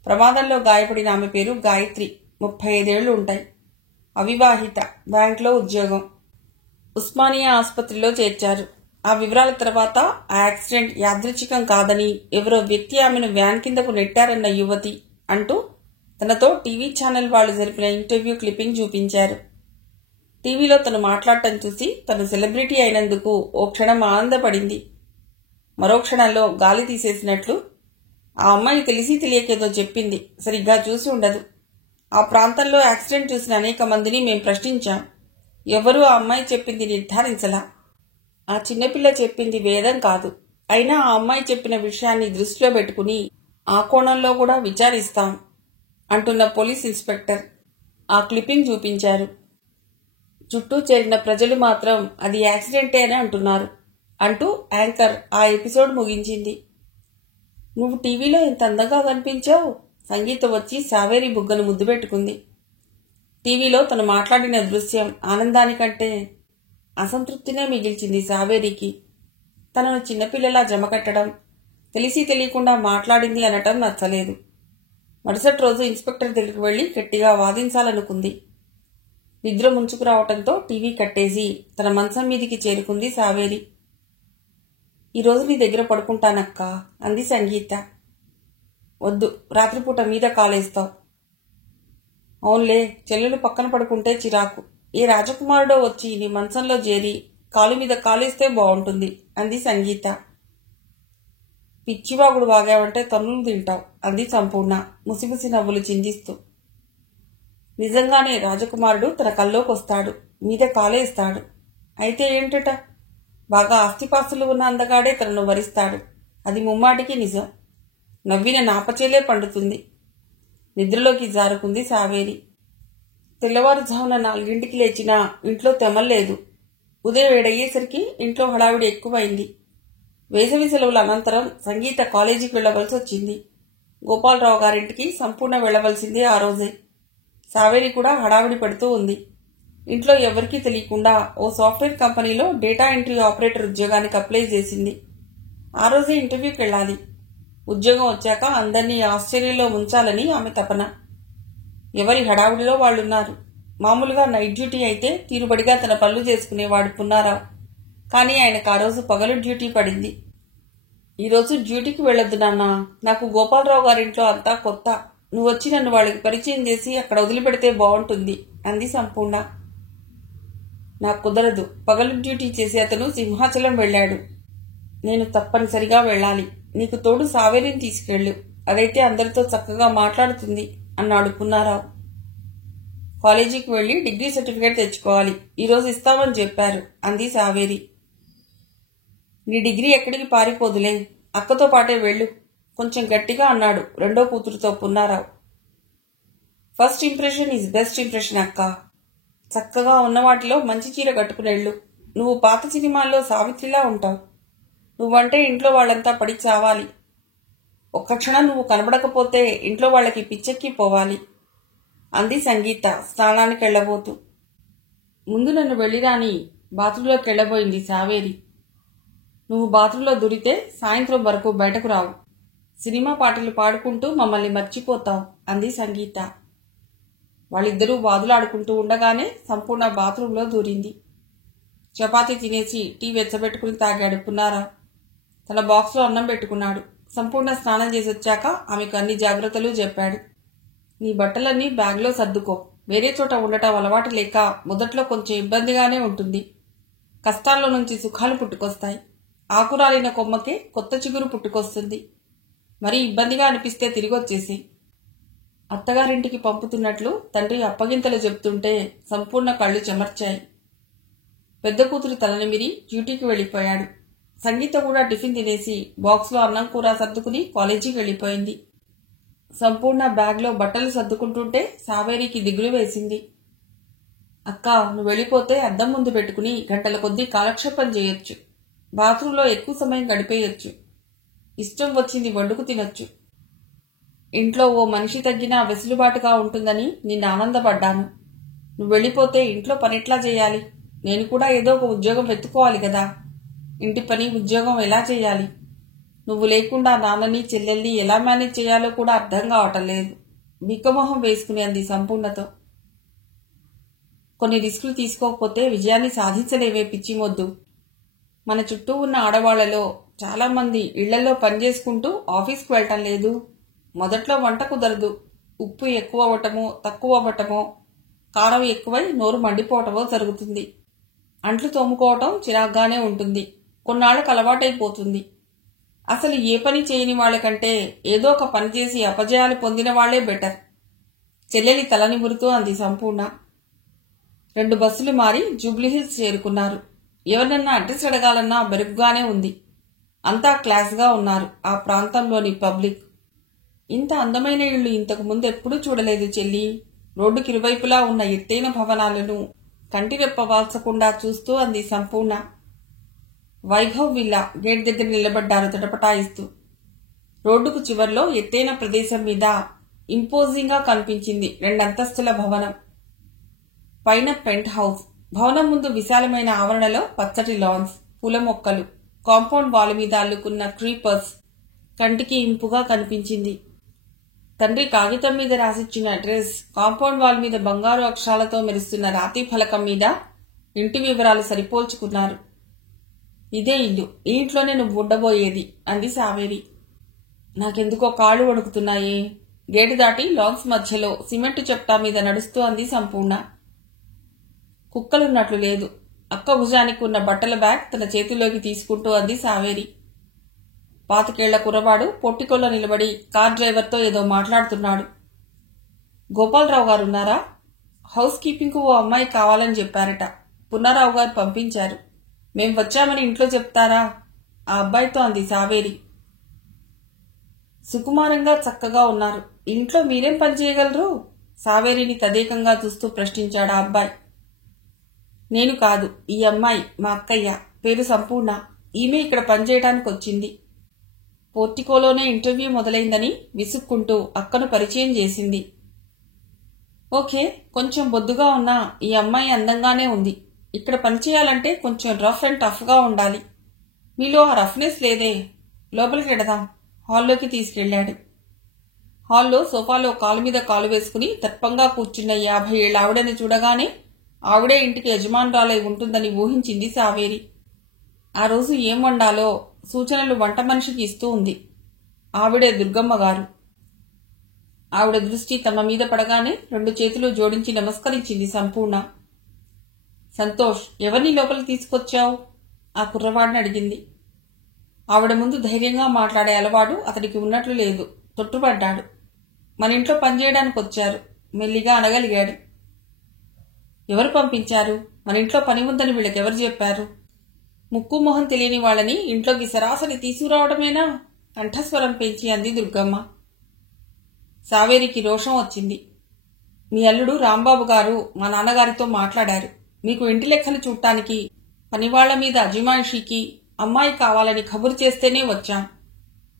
ప్రమాదంలో గాయపడిన ఆమె పేరు గాయత్రి. 35 ఏళ్లు ఉంటాయి. అవివాహిత, బ్యాంక్లో ఉద్యోగం. ఉస్మానియా ఆసుపత్రిలో చేర్చారు. ఆ వివరాల తర్వాత ఆ యాక్సిడెంట్ యాదృచ్ఛికం కాదని ఎవరో వ్యక్తి ఆమెను వ్యాన్ కిందకు నెట్టారన్న యువతి అంటూ తనతో టీవీ ఛానల్ వాళ్లు జరిపిన ఇంటర్వ్యూ క్లిప్పింగ్ చూపించారు. టీవీలో తను మాట్లాడటం చూసి తను సెలబ్రిటీ అయినందుకు ఓ క్షణం ఆనందపడింది. మరో క్షణంలో గాలి తీసేసినట్లు ఆ అమ్మాయి తెలిసి తెలియకేదో చెప్పింది. సరిగ్గా చూసి ఉండదు. ఆ ప్రాంతంలో యాక్సిడెంట్ చూసిన అనేక మందిని మేం ప్రశ్నించాం. ఎవరూ ఆ అమ్మాయి చెప్పింది నిర్ధారించలా. ఆ చిన్నపిల్ల చెప్పింది వేదం కాదు. అయినా ఆ అమ్మాయి చెప్పిన విషయాన్ని దృష్టిలో పెట్టుకుని ఆ కోణంలో కూడా విచారిస్తాం అంటున్న పోలీస్ ఇన్స్పెక్టర్ ఆ క్లిప్పింగ్ చూపించారు. చుట్టూ చేరిన ప్రజలు మాత్రం అది యాక్సిడెంటే అని అంటున్నారు. అంటూ యాంకర్ ఆ ఎపిసోడ్ ముగించింది. నువ్వు టీవీలో ఎంత అందంగా కనిపించావు, సంగీత వచ్చి సావేరి బుగ్గను ముద్దు పెట్టుకుంది. టీవీలో తను మాట్లాడిన దృశ్యం ఆనందానికంటే అసంతృప్తినే మిగిల్చింది సావేరికి. తనను చిన్నపిల్లలా జమకట్టడం, తెలిసి తెలియకుండా మాట్లాడింది అనటం నచ్చలేదు. మరుసటి రోజు ఇన్స్పెక్టర్ దగ్గరికి వెళ్లి గట్టిగా వాదించాలనుకుంది. నిద్ర ముంచుకురావటంతో టీవీ కట్టేసి తన మంచం మీదికి చేరుకుంది సావేరి. ఈరోజు నీ దగ్గర పడుకుంటానక్క అంది సంగీత. వద్దు, రాత్రిపూట మీద కాలేస్తావు. అవునులే, చెల్లెలు పక్కన పడుకుంటే చిరాకు. ఏ రాజకుమారుడో వచ్చి నీ మంచంలో చేరి కాలు మీద కాలేస్తే బాగుంటుంది అంది సంగీత. పిచ్చివాగుడు వాగావంటే తన్నులు తింటావు అంది సంపూర్ణ ముసిముసి నవ్వులు చిందిస్తూ. నిజంగానే రాజకుమారుడు తన కల్లోకొస్తాడు, మీద కాలేస్తాడు. అయితే ఏంటట, బాగా ఆస్తిపాస్తులు ఉన్న అందగాడే తనను వరిస్తాడు. అది ముమ్మాటికి నిజం. నవ్విన నాపచేలే పండుతుంది. నిద్రలోకి జారుకుంది సావేరి. తెల్లవారుజామున 4 లేచినా ఇంట్లో తెమల్లేదు. ఉదయం 7 ఇంట్లో హడావిడి ఎక్కువైంది. వేసవి సెలవుల అనంతరం సంగీత కాలేజీకి వెళ్లవలసి వచ్చింది. గోపాలరావు గారింటికి సంపూర్ణ వెళ్లవలసింది ఆ రోజే. సావేరి కూడా హడావిడి పడుతూ ఉంది. ఇంట్లో ఎవరికీ తెలియకుండా ఓ సాఫ్ట్వేర్ కంపెనీలో డేటా ఎంట్రీ ఆపరేటర్ ఉద్యోగానికి అప్లై చేసింది. ఆ రోజే ఇంటర్వ్యూకి వెళ్ళాలి. ఉద్యోగం వచ్చాక అందరినీ ఆశ్చర్యంలో ఉంచాలని ఆమె తపన. ఎవరి హడావుడిలో వాళ్ళున్నారు. మామూలుగా నైట్ డ్యూటీ అయితే తీరుబడిగా తన పనులు చేసుకునేవాడు పున్నారావు. కానీ ఆయనకు ఆ రోజు పగలు డ్యూటీ పడింది. ఈరోజు డ్యూటీకి వెళ్ళొద్దు నాన్న, నాకు గోపాలరావు గారింట్లో అంతా కొత్త. నువ్వు వచ్చి నన్ను వాళ్ళకి పరిచయం చేసి అక్కడ వదిలిపెడితే బాగుంటుంది అంది సంపూర్ణ. నాకు కుదరదు. పగలు డ్యూటీ చేసి అతను సింహాచలం వెళ్ళాడు. నేను తప్పనిసరిగా వెళ్ళాలి. నీకు తోడు సావేరిని తీసుకెళ్ళు. అదైతే అందరితో చక్కగా మాట్లాడుతుంది అన్నాడు పున్నారావు. కాలేజీకి వెళ్లి డిగ్రీ సర్టిఫికేట్ తెచ్చుకోవాలి. ఈరోజు ఇస్తామని చెప్పారు అంది సావేరి. నీ డిగ్రీ ఎక్కడికి పారిపోదులే, అక్కతో పాటే వెళ్ళు కొంచెం గట్టిగా అన్నాడు రెండో కూతురుతో Punnarao. First impression is best impression అక్క. చక్కగా ఉన్న వాటిలో మంచి చీర కట్టుకునేళ్ళు. నువ్వు పాత సినిమాల్లో సావిత్రిలా ఉంటావు. నువ్వంటే ఇంట్లో వాళ్ళంతా పడి చావాలి. ఒక్క క్షణం నువ్వు కనబడకపోతే ఇంట్లో వాళ్ళకి పిచ్చెక్కి పోవాలి అంది సంగీత స్నానానికి వెళ్లబోతూ. ముందు నన్ను వెళ్ళిరాని బాత్రూంలోకి వెళ్లబోయింది సావేరి. నువ్వు బాత్రూంలో దూరితే సాయంత్రం వరకు బయటకు రావు. సినిమా పాటలు పాడుకుంటూ మమ్మల్ని మర్చిపోతావు అంది సంగీత. వాళ్ళిద్దరూ వాదులాడుకుంటూ ఉండగానే సంపూర్ణ బాత్రూంలో దూరింది. చపాతీ తినేసి టీ వెచ్చబెట్టుకుని తాగాడు పున్నారావు. తన బాక్స్లో అన్నం పెట్టుకున్నాడు. సంపూర్ణ స్నానం చేసి వచ్చాక ఆమెకు అన్ని జాగ్రత్తలు చెప్పాడు. నీ బట్టలన్నీ బ్యాగ్లో సర్దుకో. వేరే చోట ఉండటం అలవాటు లేక మొదట్లో కొంచెం ఇబ్బందిగానే ఉంటుంది. కష్టాల్లో నుంచి సుఖాలు పుట్టుకొస్తాయి. ఆకురాలిన కొమ్మకే కొత్త చిగురు పుట్టుకొస్తుంది. మరీ ఇబ్బందిగా అనిపిస్తే తిరిగి వచ్చేసి. అత్తగారింటికి పంపుతున్నట్లు తండ్రి అప్పగింతలు చెప్తుంటే సంపూర్ణ కళ్ళు చెమర్చాయి. పెద్ద కూతురు తలనిమిరి డ్యూటీకి వెళ్లిపోయాడు. సంగీత కూడా టిఫిన్ తినేసి బాక్స్లో అన్నం కూర సర్దుకుని కాలేజీకి వెళ్లిపోయింది. సంపూర్ణ బ్యాగ్లో బట్టలు సర్దుకుంటుంటే సావేరికి దిగులు వేసింది. అక్క, నువ్వు వెళ్ళిపోతే అద్దం ముందు పెట్టుకుని గంటల కొద్దీ కాలక్షేపం చేయొచ్చు. బాత్రూంలో ఎక్కువ సమయం గడిపేయొచ్చు. ఇష్టం వచ్చింది వండుకు తినొచ్చు. ఇంట్లో ఓ మనిషి తగ్గినా వెసులుబాటుగా ఉంటుందని నిన్ను ఆనందపడ్డాను. నువ్వు వెళ్ళిపోతే ఇంట్లో పనిట్లా చేయాలి. నేను కూడా ఏదో ఒక ఉద్యోగం వెతుక్కోవాలి కదా. ఇంటి పని ఉద్యోగం ఎలా చేయాలి? నువ్వు లేకుండా నాన్నని చెల్లెల్ని ఎలా మేనేజ్ చేయాలో కూడా అర్థం కావటం లేదు. బిక్కమొహం వేసుకుని అంది సంపూర్ణతో. కొన్ని రిస్కులు తీసుకోకపోతే విజయాన్ని సాధించలేవే పిచ్చిమొద్దు. మన చుట్టూ ఉన్న ఆడవాళ్లలో చాలా మంది ఇళ్లలో పనిచేసుకుంటూ ఆఫీస్కు వెళ్ళటం లేదు. మొదట్లో వంట కుదరదు. ఉప్పు ఎక్కువ అవ్వటమో తక్కువ అవ్వటమో, కారం ఎక్కువై నోరు మండిపోవటమో జరుగుతుంది. అంట్లు తోముకోవటం చిరాగ్గానే ఉంటుంది. కొన్నాళ్లకు అలవాటైపోతుంది. అసలు ఏ పని చేయని వాళ్ళకంటే ఏదో ఒక పని చేసి అపజయాలు పొందిన వాళ్లే బెటర్. చెల్లెలి తలని మురుతూ అంది సంపూర్ణ. 2 బస్సులు మారి జూబ్లీహిల్స్ చేరుకున్నారు. ఎవరినన్నా అడ్రస్ అడగాలన్నా బెరుగ్గానే ఉంది. అంతా క్లాస్గా ఉన్నారు ఆ ప్రాంతంలోని పబ్లిక్. ఇంత అందమైన ఇళ్లు ఇంతకు ముందు ఎప్పుడూ చూడలేదు చెల్లి. రోడ్డుకి ఇరువైపులా ఉన్న ఎత్తైన భవనాలను కంటి రెప్ప వాల్చకుండా చూస్తూ అంది సంపూర్ణ. వైభవ్ విల్లా గేట్ దగ్గర నిలబడ్డారు తటపటాయిస్తూ. రోడ్డుకు చివర్లో ఎత్తైన ప్రదేశం మీద ఇంపోజింగ్ గా కనిపించింది 2 అంతస్తుల భవనం. పైన పెంట్ హౌస్. భవనం ముందు విశాలమైన ఆవరణలో పచ్చటి లాన్స్, పూల మొక్కలు, కాంపౌండ్ వాల్ మీద అల్లుకున్న క్రీపర్స్ కంటికి ఇంపుగా కనిపించింది. తండ్రి కాగితం మీద రాసిచ్చిన అడ్రస్, కాంపౌండ్ వాల్ మీద బంగారు అక్షరాలతో మెరుస్తున్న రాతి ఫలకం మీద ఇంటి వివరాలు సరిపోల్చుకున్నారు. ఇదే ఇల్లు, ఈ ఇంట్లోనే నువ్వు ఉండబోయేది అంది సావేరి. నాకెందుకో కాళ్ళు వణుకుతున్నాయే. గేటు దాటి లాన్స్ మధ్యలో సిమెంటు చెప్టా మీద నడుస్తూ అంది సంపూర్ణ. కుక్కలున్నట్లు లేదు. అక్క భుజానికి ఉన్న బట్టల బ్యాగ్ తన చేతిలోకి తీసుకుంటూ అంది సావేరి. 25 ఏళ్ల కుర్రవాడు పొట్టికొల్లో నిలబడి కార్ డ్రైవర్తో ఏదో మాట్లాడుతున్నాడు. గోపాలరావు గారున్నారా? హౌస్ కీపింగ్ కు ఓ అమ్మాయి కావాలని చెప్పారట. పున్నారావు గారు పంపించారు. మేం వచ్చామని ఇంట్లో చెప్తారా? ఆ అబ్బాయితో అంది సావేరి. సుకుమారంగా చక్కగా ఉన్నారు. ఇంట్లో మీరేం పని చేయగలరు? సావేరిని తదేకంగా చూస్తూ ప్రశ్నించాడు ఆ అబ్బాయి. నేను కాదు, ఈ అమ్మాయి మా అక్కయ్య, పేరు సంపూర్ణ. ఈమె ఇక్కడ పనిచేయడానికి వచ్చింది. పోర్టికోలోనే ఇంటర్వ్యూ మొదలైందని విసుక్కుంటూ అక్కను పరిచయం చేసింది. ఓకే, కొంచెం బొద్దుగా ఉన్నా ఈ అమ్మాయి అందంగానే ఉంది. ఇక్కడ పనిచేయాలంటే కొంచెం రఫ్ అండ్ టఫ్ గా ఉండాలి. మీలో ఆ రఫ్నెస్ లేదే. లోపలికి వెడదాం. హాల్లోకి తీసుకెళ్లాడు. హాల్లో సోఫాలో కాలు మీద కాలు వేసుకుని దర్పంగా కూర్చున్న 50 ఏళ్ల ఆవిడని చూడగానే ఆవిడే ఇంటికి యజమానురాలై ఉంటుందని ఊహించింది సావేరి. ఆ రోజు ఏం వండాలో సూచనలు వంట మనిషికి ఇస్తూ ఉంది. ఆవిడే దుర్గమ్మ గారు. ఆవిడ దృష్టి తమ మీద పడగానే 2 చేతులు జోడించి నమస్కరించింది సంపూర్ణ. సంతోష్, ఎవరిని లోపలికి తీసుకొచ్చావు? ఆ కుర్రవాడిని అడిగింది. ఆవిడ ముందు ధైర్యంగా మాట్లాడే అలవాటు అతడికి ఉన్నట్లు లేదు. తొట్టుపడ్డాడు. మన ఇంట్లో పనిచేయడానికి వచ్చారు మెల్లిగా అనగలిగాడు. ఎవరు పంపించారు? మన ఇంట్లో పని ఉందని వీళ్ళకెవరు చెప్పారు? ముక్కు మొహం తెలియని వాళ్ళని ఇంట్లోకి సరాసరి తీసుకురావడమేనా? కంఠస్వరం పెంచి అంది దుర్గమ్మ. సావేరికి రోషం వచ్చింది. మీ అల్లుడు రాంబాబు గారు మా నాన్నగారితో మాట్లాడారు. మీకు ఇంటి లెక్కలు చూడటానికి, పనివాళ్ల మీద అజమాయిషీకి అమ్మాయి కావాలని కబురు చేస్తేనే వచ్చాం.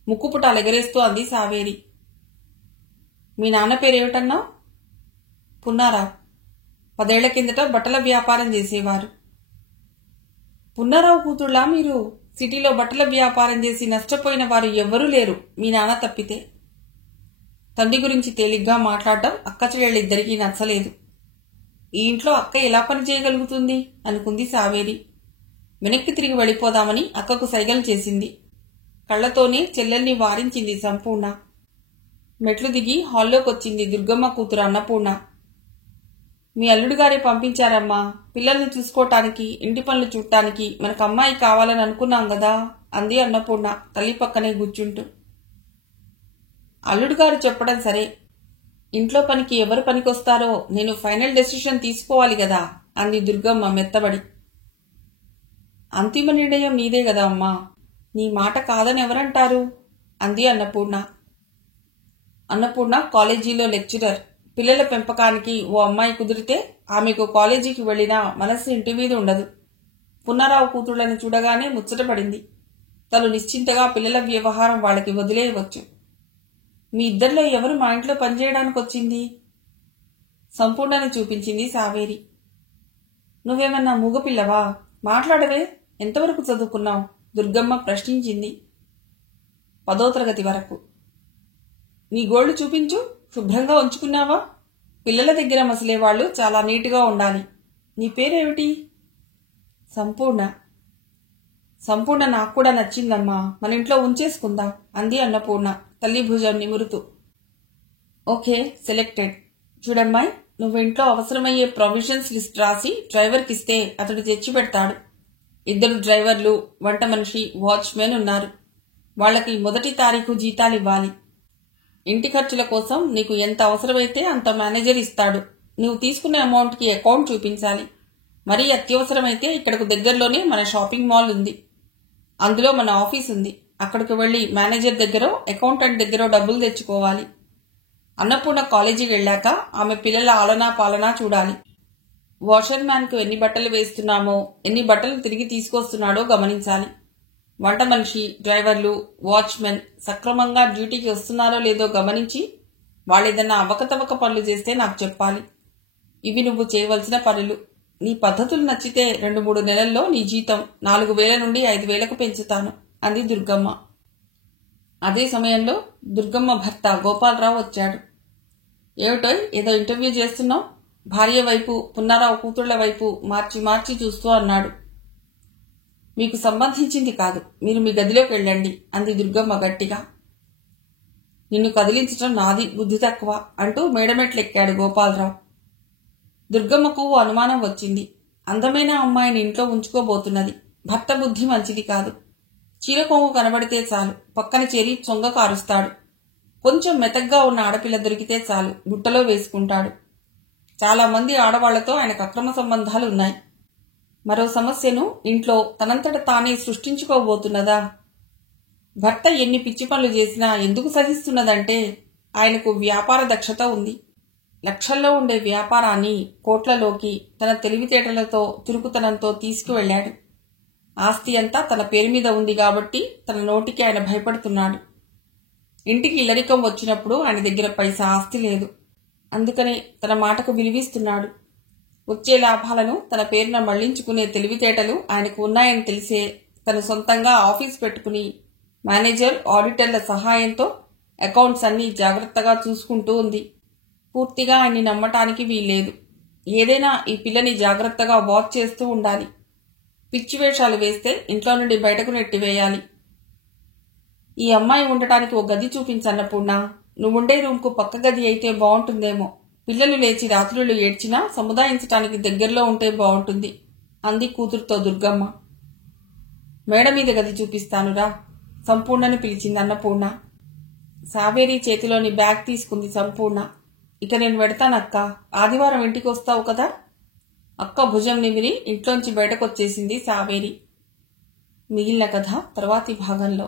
ముక్కుపుటాలు ఎగరేస్తూ అంది సావేరి. మీ నాన్న పేరేమిటన్నావు? పున్నారావు. 10 ఏళ్ల కిందట బట్టల వ్యాపారం చేసేవారు. పున్నారావు కూతుళ్ళా మీరు? సిటీలో బట్టల వ్యాపారం చేసి నష్టపోయిన వారు ఎవ్వరూ లేరు, మీ నాన్న తప్పితే. తండ్రి గురించి తేలిగ్గా మాట్లాడటం అక్కచెల్లెళ్ళిద్దరికీ నచ్చలేదు. ఈ ఇంట్లో అక్క ఎలా పని చేయగలుగుతుంది అనుకుంది సావేరి. వెనక్కి తిరిగి వెళ్ళిపోదామని అక్కకు సైగలు చేసింది. కళ్లతోనే చెల్లెల్ని వారించింది సంపూర్ణ. మెట్లు దిగి హాల్లోకొచ్చింది దుర్గమ్మ కూతురు అన్నపూర్ణ. మీ అల్లుడు గారే పంపించారమ్మా. పిల్లల్ని చూసుకోటానికి, ఇంటి పనులు చూడటానికి మనకు అమ్మాయి కావాలని అనుకున్నాం గదా అంది అన్నపూర్ణ తల్లి పక్కనే కూర్చుంటూ. అల్లుడు గారు చెప్పడం సరే, ఇంట్లో పనికి ఎవరు పనికొస్తారో నేను ఫైనల్ డెసిషన్ తీసుకోవాలి గదా అంది దుర్గమ్మ మెత్తబడి. అంతిమ నిర్ణయం నీదే గదా అమ్మా. నీ మాట కాదని ఎవరంటారు అంది అన్నపూర్ణ. అన్నపూర్ణ కాలేజీలో లెక్చరర్. పిల్లల పెంపకానికి ఓ అమ్మాయి కుదిరితే ఆమెకు కాలేజీకి వెళ్లినా మనస్సు ఇంటి మీద ఉండదు. పున్నారావు కూతుళ్లను చూడగానే ముచ్చటపడింది. తను నిశ్చింతగా పిల్లల వ్యవహారం వాళ్ళకి వదిలేయవచ్చు. మీ ఇద్దరిలో ఎవరు మా ఇంట్లో పనిచేయడానికి వచ్చింది? సంపూర్ణని చూపించింది సావేరి. నువ్వేమన్నా మూగపిల్లవా? మాట్లాడవే. ఎంతవరకు చదువుకున్నావు? దుర్గమ్మ ప్రశ్నించింది. 10వ తరగతి వరకు. నీ గోళ్లు చూపించు. శుభ్రంగా ఉంచుకున్నావా? పిల్లల దగ్గర మసిలేవాళ్లు చాలా నీటుగా ఉండాలి. నీ పేరేమిటి? సంపూర్ణ. సంపూర్ణ నాకు కూడా నచ్చిందమ్మా. మన ఇంట్లో ఉంచేసుకుందాం అంది అన్నపూర్ణ తల్లి భుజం నిమురుతూ. Okay, selected. చూడమ్మాయి, నువ్వు ఇంట్లో అవసరమయ్యే ప్రొవిజన్స్ లిస్ట్ రాసి డ్రైవర్కిస్తే అతడు తెచ్చి పెడతాడు. 2 డ్రైవర్లు, వంట మనిషి, వాచ్మెన్ ఉన్నారు. వాళ్లకి 1వ తారీఖు జీతాలివ్వాలి. ఇంటి ఖర్చుల కోసం నీకు ఎంత అవసరమైతే అంత మేనేజర్ ఇస్తాడు. నువ్వు తీసుకునే అమౌంట్కి అకౌంట్ చూపించాలి. మరీ అత్యవసరమైతే ఇక్కడకు దగ్గరలోనే మన షాపింగ్ మాల్ ఉంది. అందులో మన ఆఫీస్ ఉంది. అక్కడికి వెళ్లి మేనేజర్ దగ్గర, అకౌంటెంట్ దగ్గర డబ్బులు తెచ్చుకోవాలి. అన్నపూర్ణ కాలేజీకి వెళ్ళాక ఆమె పిల్లల ఆలనా పాలనా చూడాలి. వాషర్ మ్యాన్కు ఎన్ని బట్టలు వేస్తున్నామో, ఎన్ని బట్టలు తిరిగి తీసుకొస్తున్నాడో గమనించాలి. వంట మనిషి, డ్రైవర్లు, వాచ్మెన్ సక్రమంగా డ్యూటీకి వస్తున్నారో లేదో గమనించి వాళ్ళేదన్నా అవకతవక పనులు చేస్తే నాకు చెప్పాలి. ఇవి నువ్వు చేయవలసిన పనులు. నీ పద్ధతులు నచ్చితే 2-3 నెలల్లో నీ జీతం 4,000 నుండి 5,000కు పెంచుతాను అంది దుర్గమ్మ. అదే సమయంలో దుర్గమ్మ భర్త గోపాలరావు వచ్చాడు. ఏమిటో ఏదో ఇంటర్వ్యూ చేస్తున్నావు? భార్య వైపు, పున్నారావు కూతుళ్ల వైపు మార్చి మార్చి చూస్తూ అన్నాడు. మీకు సంబంధించింది కాదు, మీరు మీ గదిలోకి వెళ్ళండి అంది దుర్గమ్మ గట్టిగా. నిన్ను కదిలించటం నాది బుద్ధి తక్కువ అంటూ మేడమెట్లెక్కాడు గోపాలరావు. దుర్గమ్మకు అనుమానం వచ్చింది. అందమైన అమ్మాయిని ఇంట్లో ఉంచుకోబోతున్నది. భర్త బుద్ధి మంచిది కాదు. చీరకొంగు కనబడితే చాలు పక్కన చేరి చొంగ కారుస్తాడు. కొంచెం మెతగ్గా ఉన్న ఆడపిల్ల దొరికితే చాలు బుట్టలో వేసుకుంటాడు. చాలా మంది ఆడవాళ్లతో ఆయనకు అక్రమ సంబంధాలు ఉన్నాయి. మరో సమస్యను ఇంట్లో తనంతట తానే సృష్టించుకోబోతున్నదా? భర్త ఎన్ని పిచ్చి పనులు చేసినా ఎందుకు సహిస్తున్నదంటే ఆయనకు వ్యాపార దక్షత ఉంది. లక్షల్లో ఉండే వ్యాపారాన్ని కోట్లలోకి తన తెలివితేటలతో, చురుకుతనంతో తీసుకువెళ్లాడు. ఆస్తి అంతా తన పేరు మీద ఉంది కాబట్టి తన నోటికి ఆయన భయపడుతున్నాడు. ఇంటికి ఇల్లరికం వచ్చినప్పుడు ఆయన దగ్గర పైసా ఆస్తి లేదు. అందుకనే తన మాటకు విలువిస్తున్నాడు. వచ్చే లాభాలను తన పేరున మళ్లించుకునే తెలివితేటలు ఆయనకు ఉన్నాయని తెలిసే తను సొంతంగా ఆఫీస్ పెట్టుకుని మేనేజర్, ఆడిటర్ల సహాయంతో అకౌంట్స్ అన్నీ జాగ్రత్తగా చూసుకుంటూ ఉంది. పూర్తిగా ఆయన్ని నమ్మటానికి వీల్లేదు. ఏదైనా ఈ పిల్లని జాగ్రత్తగా వాచ్ చేస్తూ ఉండాలి. పిచ్చి వేషాలు వేస్తే ఇంట్లో నుండి బయటకు నెట్టివేయాలి. ఈ అమ్మాయి ఉండటానికి ఓ గది చూపించన్నపూర్ణ. నువ్వుండే రూమ్కు పక్క గది అయితే బాగుంటుందేమో. పిల్లలు లేచి రాత్రులు ఏడ్చినా సముదాయించటానికి దగ్గరలో ఉంటే బాగుంటుంది అంది కూతురుతో దుర్గమ్మ. మేడ మీద గది చూపిస్తానురా సంపూర్ణను పిలిచింది అన్నపూర్ణ. సావేరి చేతిలోని బ్యాగ్ తీసుకుంది సంపూర్ణ. ఇక నేను వెడతానక్క, ఆదివారం ఇంటికి వస్తావు కదా? అక్క భుజం నిమిరి ఇంట్లోంచి బయటకొచ్చేసింది సావేరి. మిగిలిన కథ తర్వాతి భాగంలో.